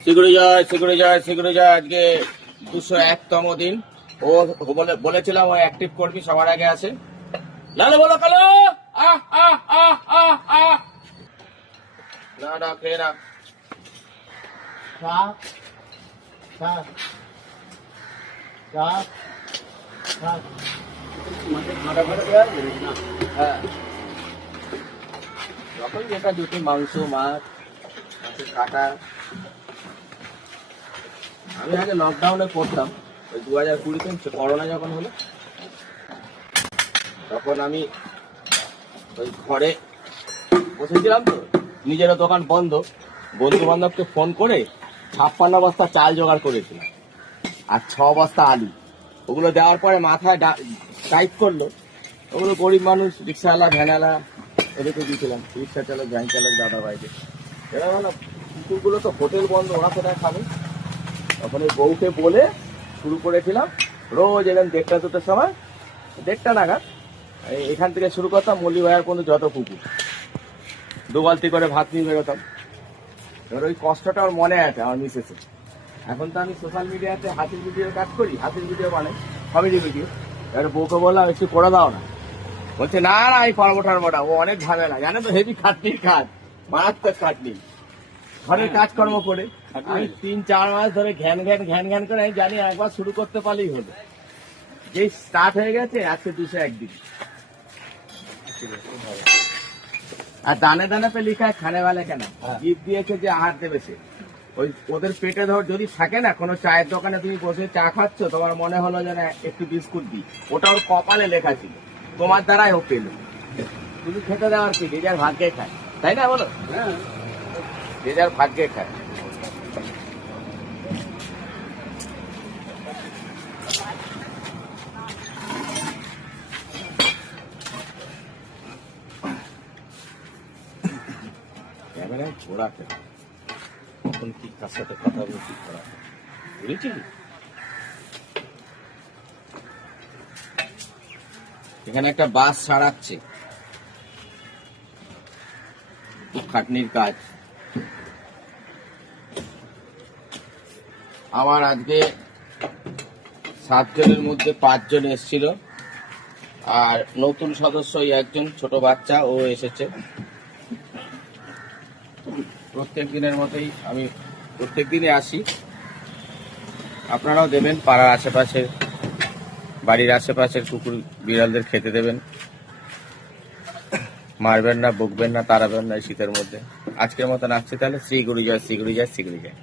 সিকিউরি যায় সিকিউরি যায় সিকিউরি যায়। আজকে দুশো একতম দিন। ও বলে বলেছিলাম ও অ্যাক্টিভ কর্মী সবার আগে আছে। লালে বলো কালো! আহ আহ আহ আহ আহ। না না খেয়ে না। হ্যাঁ। যখন যেটা দুটি মাংস মাছ কাটা আমি আগে লকডাউনে পড়তাম, ওই দু হাজার কুড়িতে করোনা যখন হলো, তখন আমি ওই ঘরে বসেছিলাম তো, নিজেরও দোকান বন্ধ বন্ধু বান্ধবকে ফোন করে ছাপ্পান্ন বস্তা চাল জোগাড় করেছিলাম, আর ছ বস্তা আলু। ওগুলো দেওয়ার পরে মাথায় টাইট করল, ওগুলো গরিব মানুষ, রিক্সাওয়ালা, ভ্যানওয়ালা এদেরকে দিয়েছিলাম রিক্সা চালক, ভ্যান চালক দাদা ভাইকে এরা কুকুরগুলো তো হোটেল বন্ধ, ওরা কোথায় খাবে। তখন এই বউকে বলে শুরু করেছিলাম, রোজ এলেন দেড়টা, দুটোর সময়, দেড়টা নাগাদ এখান থেকে শুরু করতাম মল্লি ভাইয়ার কোনো যত কুকুর দু বালতি করে ভাত নিয়ে বেরোতাম। এবার ওই কষ্টটা ওর মনে আছে, আমার মিসেসে এখন তো আমি সোশ্যাল মিডিয়াতে হাতির ভিডিওর কাজ করি, হাতির ভিডিও বানাই কমেডি ভিডিও এবার বউকে বললাম, একটু করে দাও না। বলছে, না না, আমি পারব টারবো না। ও অনেক ঝামেলা জানে তো হেভি খাটনির কাজ, মারাত্মক খাটনি। ঘরের হ্যাঁ। কাজকর্ম করে। আমি তিন চার মাস ধরে ঘ্যান ঘ্যান ঘ্যান ঘ্যান করে আমি জানি একবার শুরু করতে পারলেই হলো। যেই স্টার্ট হয়ে গেছে আজকে দুশো একদিন। আর দানে দানে পে লিখা খানে বালে কেন? হ্যাঁ। গিফট দিয়েছে যে আহার দেবে সে। ওই ওদের পেটে ধর যদি থাকে না কোনো চায়ের দোকানে তুমি বসে চা খাচ্ছ তোমার মনে হলো যে না একটু বিস্কুট দিই। ওটা ওর কপালে লেখা ছিল। তোমার দ্বারাই ও পেল। তুমি খেতে দেওয়ার কি? যে যার ভাগ্যে খায়। তাই না বলো? হ্যাঁ। যে যার ভাগ্যে খায়। ক্যামেরায় কেন? কখন কি কার সাথে কথা বলে ঠিক করা হয়। এখানে একটা বাস ছাড়াচ্ছে খাটনির কাজ। আমার আজকে সাতজনের মধ্যে পাঁচজন এসেছিল। আর নতুন সদস্য একজন, ছোট বাচ্চা, ও এসেছে। প্রত্যেক দিনের মতোই আমি প্রত্যেক দিনই আসি। আপনারাও দেবেন, পাড়ার আশেপাশের, বাড়ির আশেপাশের কুকুর বিড়ালদের খেতে দেবেন। মারবেন না, বকবেন না তাড়াবেন না এই শীতের মধ্যে। আজকের মতন আসছে তাহলে। শ্রী গুরু জয় শ্রী গুরু জয় শ্রী গুরু জয়